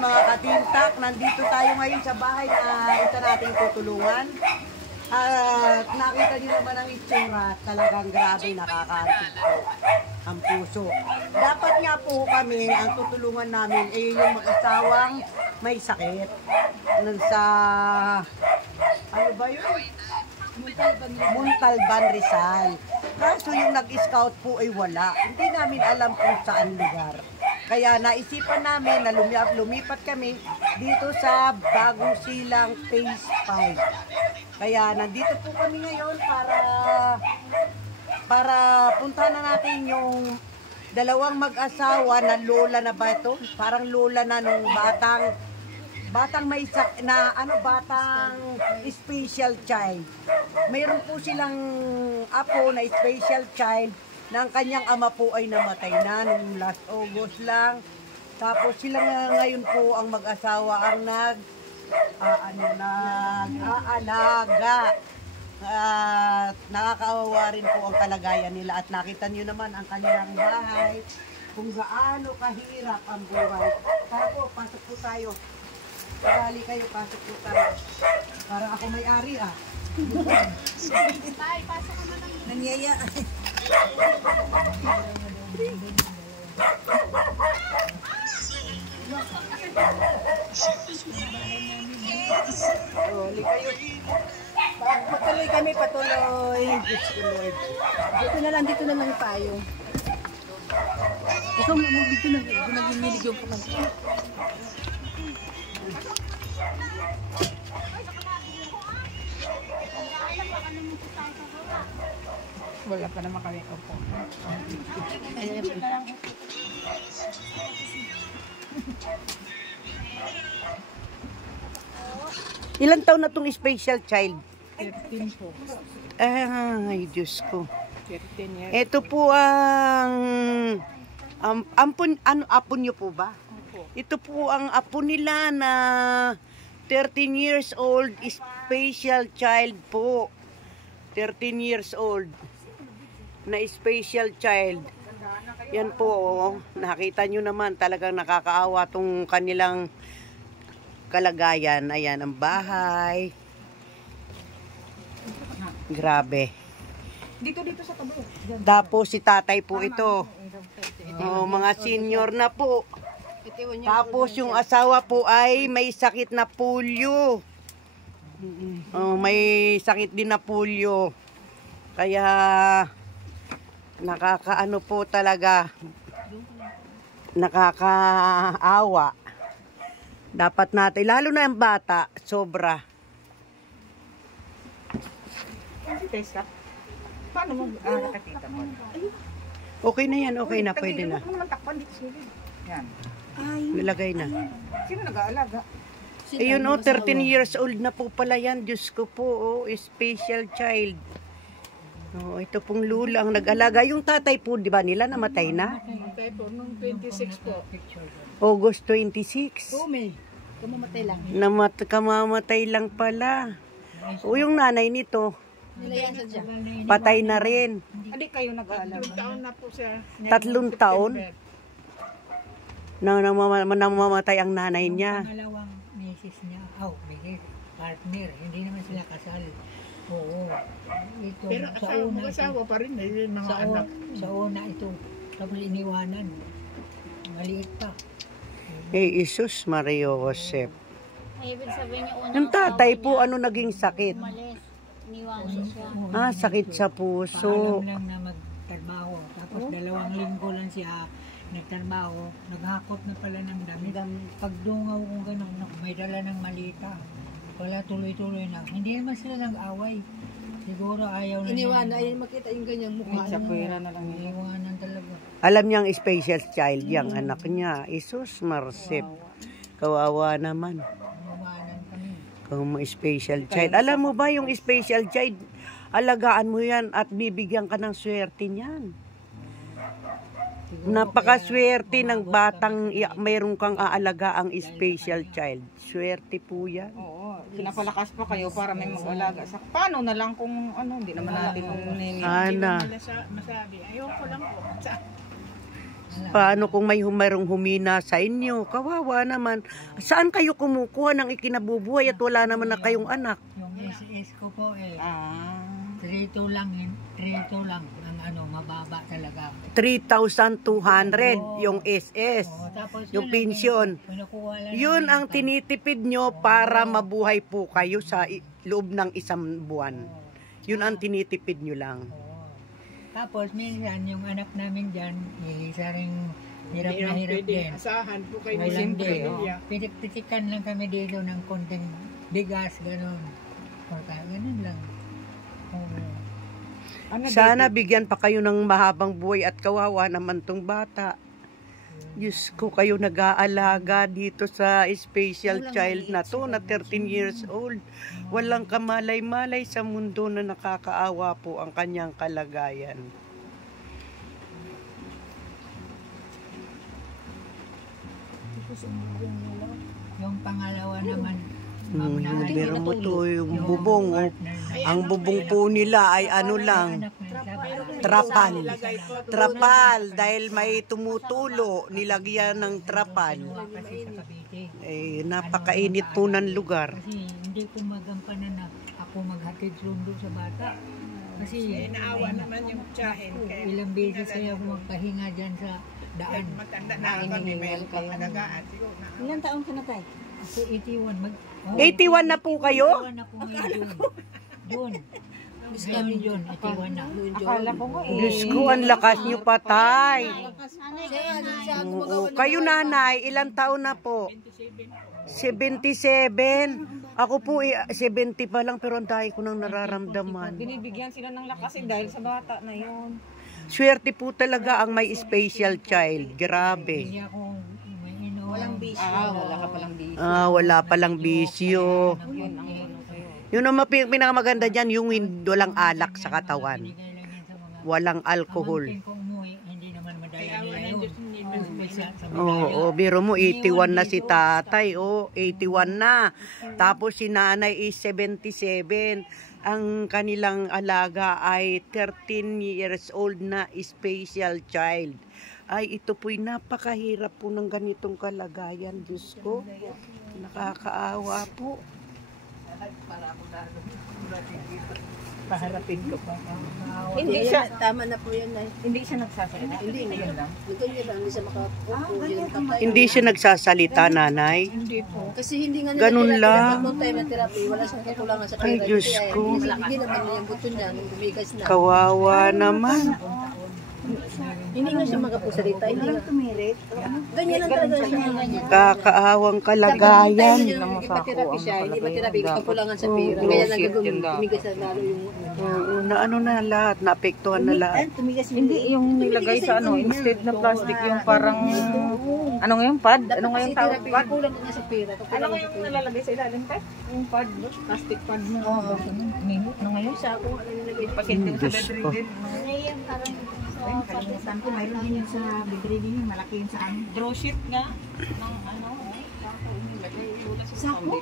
mga katintak, nandito tayo ngayon sa bahay na isa nating tutulungan. At nakita niyo naman ang itsura, talagang grabe, nakakaantig po ang puso. Dapat nga po kami, ang tutulungan namin ay yung mag-asawang may sakit. Sa, ano ba yun? Montalban, Rizal. Kaso yung nag-scout po ay wala. Hindi namin alam kung saan lugar. Kaya naisipan namin na lumipat kami dito sa Bagong Silang Phase 5. Kaya nandito po kami ngayon para puntahan na natin yung dalawang mag-asawa na lola na ba ito? Parang lola na nung batang may batang special child. Mayroon po silang apo na special child na ang kanyang ama po ay namatay na nung last August lang. Tapos sila ngayon po ang mag-asawa ang nag-aalaga. At nakakaawa rin po ang kalagayan nila at nakita nyo naman ang kanilang bahay kung gaano kahirap ang buhay. Tara po, pasok po tayo. Pagali kayo, pasok po tayo. Para ako may-ari Tay, pasok ka naman. Nanyaya. Huli kayo. Patuloy kami, patuloy. Dito na lang yung payo. Ikaw mag-video na nag-imilig yung pamangkin. Wala pa naman kami upo. Ilang taon na itong special child? 13 po. Ay, Diyos ko. 13 years. Ito po ang apo niyo po ba? Opo. Ito po ang apo nila na 13 years old, special child po. 13 years old na special child. Yan po, nakita nyo naman, talagang nakakaawa tong kanilang kalagayan. Ayan, ang bahay. Grabe. Dito sa tabi. Tapos si tatay po ito. Oh, mga senior na po. Tapos yung asawa po ay may sakit na polio. Oh, may sakit din na polio. Kaya nakakaano po talaga. Nakakaawa. Dapat natin, lalo na yung bata, sobra. Test ka? Paano mo nakakita mo? Okay na yan, okay na, pwede na. Huwag naman takpan dito sa ulit. Yan. Nilagay na. Sino nag-aalaga? Ayun o, 13 years old na po pala yan. Diyos ko po, oh, special child. Oh, ito pong lula ang nag-alaga. Yung tatay po, di ba nila, namatay na? Namatay po, nung 26 po. August 26. May kamamatay lang. Kamamatay lang pala. O yung nanay nito, Nilayan sa dyan. patay na rin. Hindi kayo nag-aalaga. 3 taon na po siya. 3 taon na namamatay ang nanay niya. Pangalawang misis niya, may partner, hindi naman sila kasal. Oo. Ito, Pero asawa pa rin yung mga anak. Sa una ito, tapos iniwanan. Maliit pa. Eh, Isus Mario Josep. Ay, ibig sabihin niya unang Yung tatay po, ano naging sakit? umalis. Iniwanan siya. Ah, sakit sa puso. Paalam lang na magtrabaho. Tapos 2 linggo lang siya nagtrabaho. Naghakot na pala ng damit. Pagdungaw ko gano'n, may dala ng malita. Wala tuloy-tuloy na. Hindi naman sila nag-away. Siguro ayaw na Iniwanan, ayun makita yung ganyang mukha. Sa puwera na lang yun. Iniwanan talaga. Alam niyang special child yung anak niya. Isus Marcep. Kawawa naman. Iniwanan kami. Kung special child. Alam mo ba yung special child, alagaan mo yan at bibigyan ka ng swerte niyan. Napakaswerte ng batang mayroon kang aalaga ang special child. Swerte po yan. Oo, pinapalakas pa kayo para may mag-alaga. Paano na lang kung ano, hindi naman natin Ana. masabi. Ayoko lang po. Paano kung mayroong humina sa inyo? Kawawa naman. Saan kayo kumukuha ng ikinabubuhay at wala naman na kayong anak? Yung SS ko po Ah. 3-2 lang ang mababa talaga. 3,200 yung SS. Tapos Yung pensyon. Yun ang tinitipid nyo para mabuhay po kayo sa loob ng isang buwan. Yun ang tinitipid nyo lang. Tapos minsan yung anak namin dyan, isa rin hirap na hirap din. Asahan po kayo Walang Siyempre, din. oh. Pinipitikan lang kami dito ng konting bigas, gano'n. Ganun lang. Ano, Sana bigyan pa kayo ng mahabang buhay at kawawa naman tong bata. Diyos ko, kayo nag-aalaga dito sa special child na to na 13 years old. Walang kamalay-malay sa mundo na nakakaawa po ang kanyang kalagayan. Yung pangalawa naman, Biro mo to, yung bubong. Oh. Ang bubong po nila ay ano lang, trapal. Trapal, dahil may tumutulo, nilagyan ng trapal. Eh, napakainit po ng lugar. Kasi hindi ko magampanan na ako maghatid sundo sa bata. Kasi naawa naman yung tiyahin. Kaya ilang beses kaya ako magpahinga dyan sa daan. matanda na kami, may pangalagaan. Siguro na. Ilang taon ka na tayo? Kasi 81. 81 na po kayo? 81 ako ngayon June. Ngayon June, 81 na. Akala ko nga eh. Diyos ko, ang lakas nyo patay. Oo, kayo nanay, ilang taon na po? 77. Ako po, 70 pa lang, pero ang dahil ko nang nararamdaman. Binibigyan sila ng lakas dahil sa bata na yun. Swerte po talaga ang may special child. Grabe. Hindi ako may inom. Walang Wala ka palang busy. Wala palang bisyo. Yun ang ano kayo. Yun ang pinakamaganda dyan, yung walang alak sa katawan. Walang alcohol. Kung umuwi, hindi naman madala nila yun. Oo, biro mo, 81 na si tatay. Oh, 81 na. Tapos si nanay is 77. Ang kanilang alaga ay 13 years old na special child. Ay, ito po'y napakahirap po ng ganitong kalagayan, Diyos ko. Nakakaawa po. Paharapin ko pa. Hindi siya, Tama na po yan, Nay. hindi siya nagsasalita. Hindi na. Yun lang. Ganyan lang, hindi siya makaupo. Yung tatay. Hindi siya nagsasalita, nanay. Kasi hindi nga Ganun nila lang. nung time na therapy, wala siyang kakulangan sa Ay, pera. Diyos Kaya ko. hindi naman niya yung buto niya, nung bumigas na. Kawawa naman. Hindi nga siya magkapusalita. Hindi nga. Ganyan lang talaga siya. Kakaawang kalagayan. Hindi pa therapy siya, hindi pa therapy, kakulangan sa pera. Kaya bumigas na lalo yung... Oo, na ano na lahat, naapektuhan na lahat. Hindi yung nilagay sa ano, instead na plastic yung parang, ano nga yung pad? Ano nga yung tawag pad? Kulang na sa pera. Ano nga yung nalalagay sa ilalim tayo? Yung pad, plastic pad mo. Oo. Ano nga yun? Sa ako, ano nilagay sa Pasyente na sa Diyos ko. bedridden. Ngayon, parang Kalimutan ko, mayroon din yun sa bedridden yun, malaki yun sa amin. Draw sheet nga, ng ano, sako.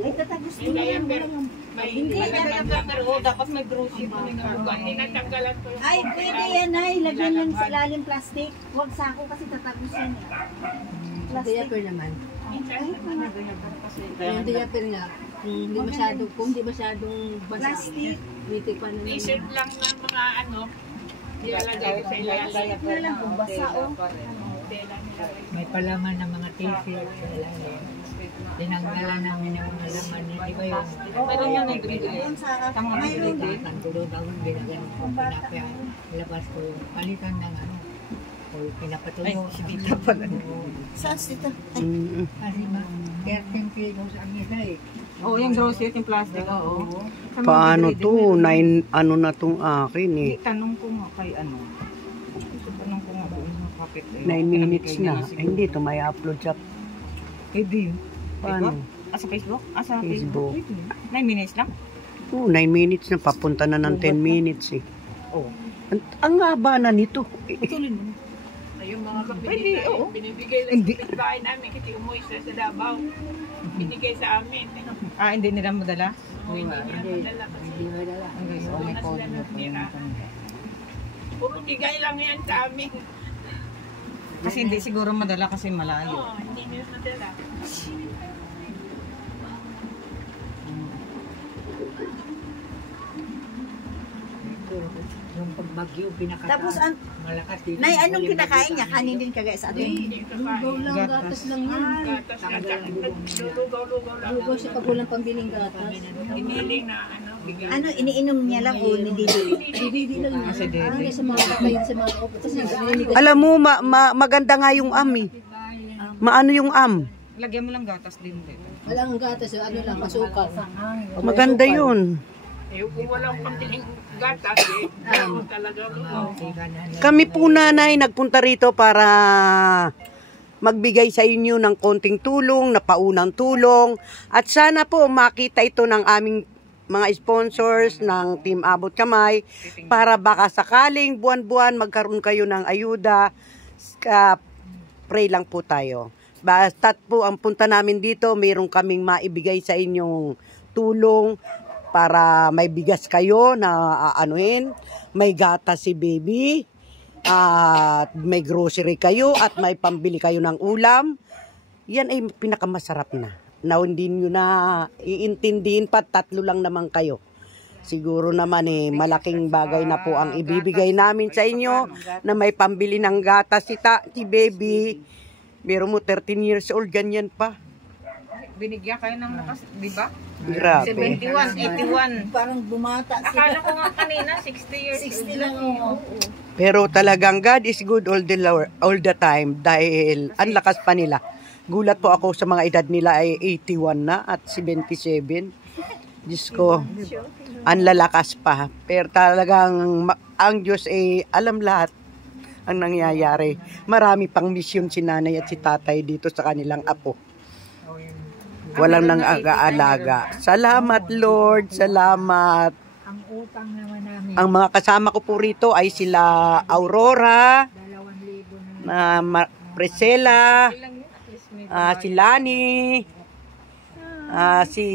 Ay, tatagos ko na lang. hindi na pero dapat may draw sheet. Ay, pwede yan, ay. Lagyan lang sa ilalim plastic. Huwag sako kasi tatagos yan. diaper naman. Yung diaper nga, kung hindi masyadong basa. Plastic. Mitik pa na naman. T-shirt lang ng mga ano, ilalagay ko sa ilalim. Na lang kung basa o. May palaman ng mga t-shirt sa ilalim. Tinanggalan namin ng mga laman. Hindi ba yun? Meron yan yung bedridden. Tama na bedridden. Ang tulog ako, binagan ko. Pinapaya, ilabas ko. Palitan ng ano. O pinapatuyo. Ay, sibita pala. Saan dito? Kasi ma, 13 kilos ang isa eh. Oo, yung draw sheet, yung plastic, oo. Sa mga Paano bedridden, to? 9 ano na tong akin eh. Tanong ko nga kay ano. Tanong ko nga doon sa kapit. 9 minutes na. Eh, hindi to may upload sa Pwede yun. paano? Sa Facebook? Sa Facebook. 9 minutes lang? Oo, 9 minutes na. Papunta na ng 10 minutes eh. Oo. Ang haba na nito. Putulin mo. Yung mga Pwede, oo. binibigay lang sa kapitbahay namin kasi umuwi sila sa Davao. Binigay sa amin. Hindi nila madala? Hindi nila madala kasi Hindi ba dala? Okay, so may Wala code sila na natira. Puro bigay lang yan sa amin. Kasi hindi siguro madala kasi malayo. Oo, hindi nila nadala. Yung pagbagyo, pinakataas. Tapos, malakas dito. Nay, anong kinakain niya? Kanin din kagaya sa atin. Hindi ito Lugaw lang, gatas lang yan. gatas at lugaw-lugaw lang. Lugaw siya pag walang pambiling gatas. Iniling na bigyan. Ano, iniinom niya lang o nididili? Didi lang yun. Kasi Ano sa mga kapayod sa mga opo. Kasi nililigas. Alam mo, maganda nga yung am eh. Maano yung am? lagyan mo lang gatas din dito. Walang gatas, ano lang, masukal. Maganda yun. Eh, kung walang pambiling gatas, talaga lugaw. Kami po nanay nagpunta rito para magbigay sa inyo ng konting tulong, na paunang tulong. At sana po makita ito ng aming mga sponsors ng Team Abot Kamay para baka sakaling buwan-buwan magkaroon kayo ng ayuda. Pray lang po tayo. Basta't po ang punta namin dito, mayroon kaming maibigay sa inyong tulong para may bigas kayo na aanuhin, may gatas si baby, at may grocery kayo at may pambili kayo ng ulam. Yan ay pinakamasarap na. Na hindi nyo na iintindihin pa, 3 lang naman kayo. Siguro naman malaking bagay na po ang ibibigay namin sa inyo na may pambili ng gatas si baby. Meron mo 13 years old, ganyan pa. Binigyan kayo ng lakas, di ba? Grabe. 71, 81. Parang bumata Akala ko nga kanina, 60 years 60 lang yun. Pero talagang God is good all the time dahil ang lakas pa nila. Gulat po ako sa mga edad nila ay 81 na at 77. Diyos ko, ang lalakas pa. Pero talagang ang Diyos ay alam lahat ang nangyayari. Marami pang misyon si nanay at si tatay dito sa kanilang apo. Walang nang aga-alaga. Salamat Lord, salamat. Ang utang naman namin, Ang mga kasama ko po rito ay sila Aurora, 2,000 na. Priscilla, si Lani, si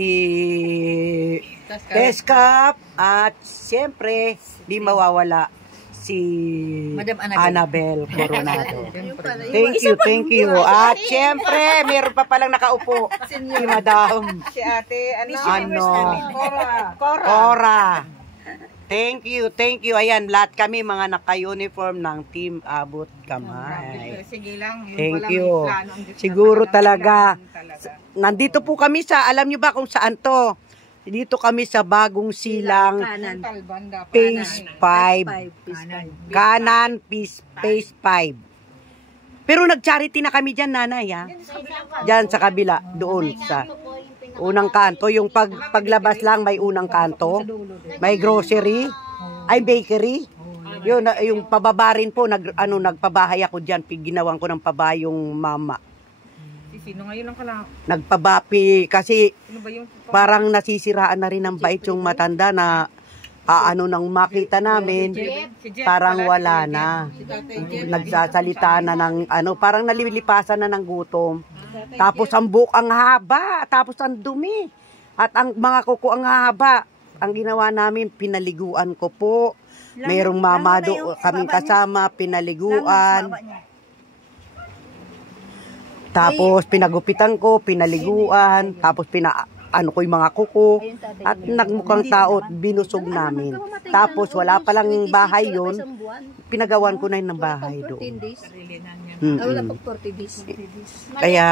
Teskap, at siyempre, di mawawala si Madam Annabel Coronado. Thank you. At siyempre, meron pa palang nakaupo, si Madam. Si ate, Cora. Thank you. Ayan, lahat kami mga naka-uniform ng Team Abot Kamay. Sige lang. Yun Thank pala, you. may plano ang Diyos na Siguro pala, talaga, talaga. nandito po kami sa, alam nyo ba kung saan to? Dito kami sa Bagong Silang, Talbanda, Phase 5. Kanan, Phase 5. Pero nag-charity na kami dyan, nanay, ha? Dyan sa kabila, doon sa unang kanto. Yung paglabas lang, may unang kanto. May grocery, ay bakery. Yun, yung pababa rin po, nagpabahay ako dyan. Ginawan ko ng pabahay yung mama. Sino ngayon ang kala? Nagpabapi kasi Sino ba yung parang nasisiraan na rin ng bait yung matanda na nang makita namin, si Jeff parang pala, wala na. Nagsasalita na ng parang nalilipasan na ng gutom. Tapos ang buhok ang haba, tapos ang dumi. At ang mga kuko ang haba. Ang ginawa namin, pinaliguan ko po. Merong mama kaming kasama, pinaliguan. Tapos pinagupitan ko, pinaliguan, tapos ko yung mga kuko, at nagmukhang tao, binusog namin. Tapos wala palang bahay yun, pinagawan ko na yun ng bahay doon. Wala pag 40 days. Kaya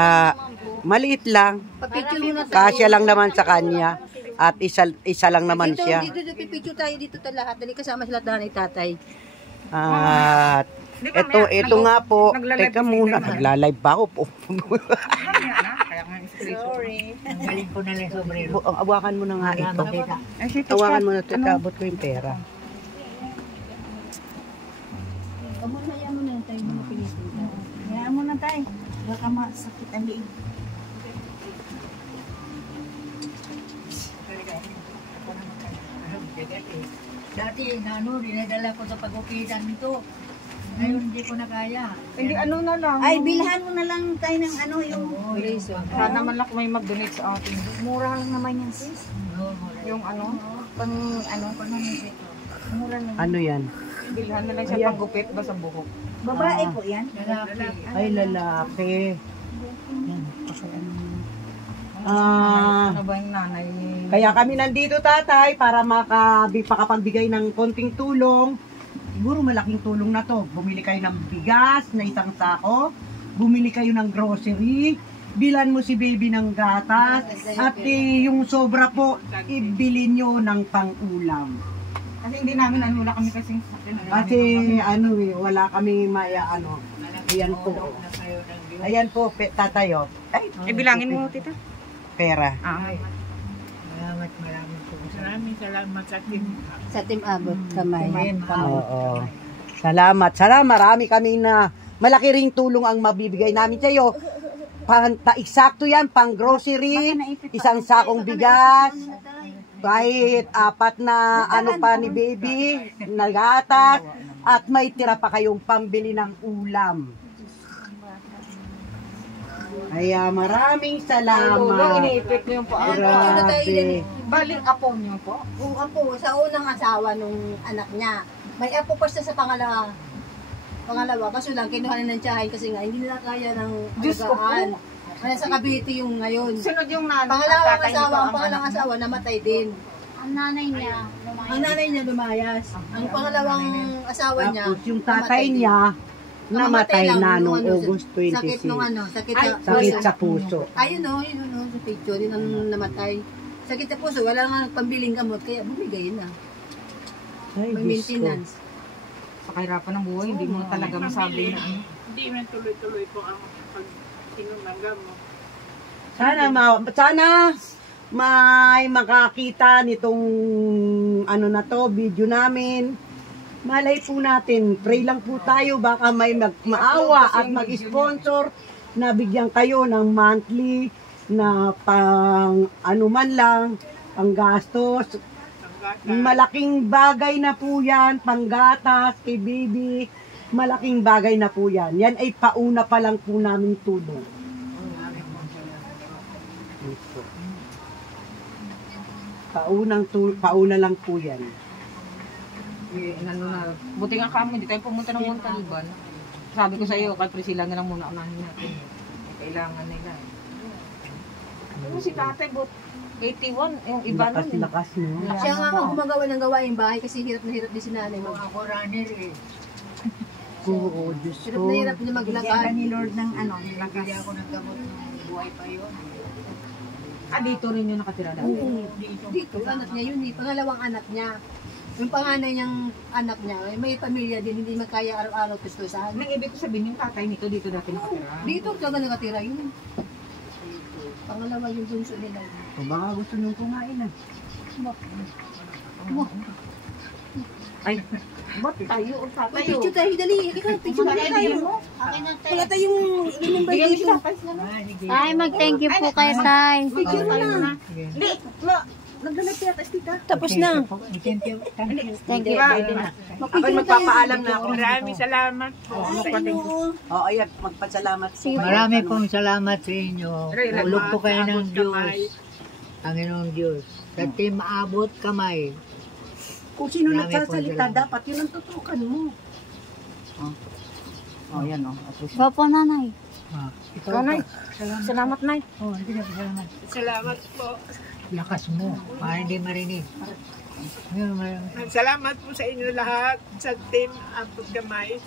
maliit lang, Papicture mo na tayo. kasya lang naman sa kanya, at isa lang naman siya. Dito, pipicture tayo dito lahat. Dali kasama sila nanay tatay. At ito nga po, teka muna, nagla-live pa ako po. Sorry. Galing ko na lang sombrero. Awakan mo na nga ito. Awakan mo na ito, itabot ko yung pera. Mamaya mo na tayo mga pinisita. Hayaan mo na tayo. Baka masakit ang liig. Dati, dinadala ko sa pagupitan nito. Ngayon, hindi ko na kaya. Hindi, ano na lang. Ay, bilhan mo na lang tayo ng yung... Sana man lang may mag-donate sa atin. Mura lang naman yan, sis. Yung Pang, mura lang. Ano yan? bilhan na lang siya panggupit ba sa buhok. Babae po yan. Lalaki. Ay, lalaki. Yan, pakiano. Ano ba yung nanay? Kaya kami nandito, tatay, para makapagbigay ng konting tulong. Siguro malaking tulong na to. Bumili kayo ng bigas na isang sako, bumili kayo ng grocery, bilan mo si baby ng gatas, at yung sobra po, ibili nyo ng pang-ulam. Kasi hindi namin wala kami kasing Kasi wala kami ano. Ayan po. Ayan po, tatayo. Ay, bilangin mo, tita. pera. Maraming po. Maraming salamat sa team. Sa Team Abot kamay. Oo. Salamat. Marami kami na malaki ring tulong ang mabibigay namin sa iyo. Eksakto yan, pang grocery, isang sakong bigas, kahit 4 na pa ni baby, na gatas, at may tira pa kayong pambili ng ulam. Kaya maraming salamat. Iniipit niyo po. Grabe. Baling apo niyo po. Kung apo, sa unang asawa nung anak niya, may apo pa siya sa pangalawa. Kaso lang, kinuha na ng tiyahin kasi nga, hindi nila kaya ng Diyos ko po. alagaan. Kaya sa Cavite yung ngayon. Sunod yung nanay. Pangalawang asawa, namatay din. Ang nanay niya, Ang nanay niya lumayas. Ang pangalawang asawa niya, Tapos yung tatay niya, namatay na noong August 26. Sakit nung sakit Sakit sa puso. Ayun sa picture, yun ang namatay. Sakit sa puso, wala nga pambiling gamot, kaya bumigay na. Ay, May Diyos ko. maintenance. Sa kahirapan ng buhay, hindi mo talaga masabi na ano. Hindi man tuloy-tuloy po ang pag-sinunggam mo. Sana may makakita nitong na to, video namin. Malay po natin, pray lang po tayo, baka may maawa at mag-sponsor na bigyan kayo ng monthly na pang man lang, pang gastos. Malaking bagay na po yan, panggatas, kay baby, malaking bagay na po yan. Yan ay pauna pa lang po namin tulong. Pauna lang po yan. Buti nga kami, hindi tayo pumunta ng Montalban. Sabi ko sa iyo, kay Priscilla na lang muna unahin natin. Kailangan nila. Pero si tatay, 81, yung iba nun. Lakas, no? Siya nga ang gumagawa ng gawaing bahay kasi hirap na hirap din si nanay. Ako runner eh. Oo, Diyos Hirap ko. na hirap niya maglakad. Ni Lord ng nilagay ako ng gamot ng buhay pa yun. Dito rin yung nakatira daw. Dito, anak niya yun, pangalawang anak niya. Yung panganay niyang anak niya, may pamilya din, hindi magkaya araw-araw tustusan. Nang ibig ko sabihin, yung tatay nito dito dati nakatira. Dito talaga nakatira yun. Pangalawa yung bunso nila. O baka gusto niyong kumain na. Ay, ba't tayo o tatay? Picture tayo, dali. Picture tayo. Wala tayong remember Bigyan mo dito. siya tapos na lang. Ay, mag-thank you po kayo, Tay. Picture mo na. Hindi, Nagdalag kaya tas tita. Tapos na. Thank you. Thank you. Ako'y magpapaalam na ako. Maraming salamat po. Oo, ayan, magpasalamat po. Marami pong salamat sa inyo. Ulog po kayo ng Diyos. Panginoong Diyos. Sa Team Abot Kamay. Kung sino Marami nagsasalita, po, dapat yun ang tutukan mo. Oh, yan o. Opo, nanay. Ikaw, Nay. Salamat, Nay. Oh, hindi na salamat. Salamat po. Lakas mo, para hindi marinig. Salamat po sa inyo lahat sa team Abot Kamay.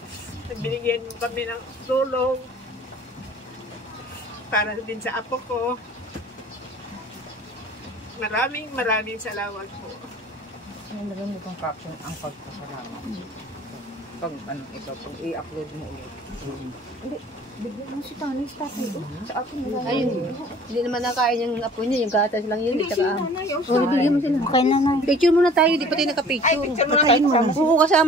Binigyan mo kami ng tulong para din sa apo ko. Maraming salamat po. Ano na rin itong caption ang pagpasalamat. Pag i-upload mo ulit. Hindi, bigyan mo si Tanay sa tatay. Sa akin nila. Ayun. Hindi naman nakain yung apo niya, yung gatas lang yun. Hindi, si Nanay. Bigyan mo sila. Okay, nanay. Picture muna tayo, di pa tayo nakapicture. Ay, picture muna Patayin tayo. mo. Oo, kasama.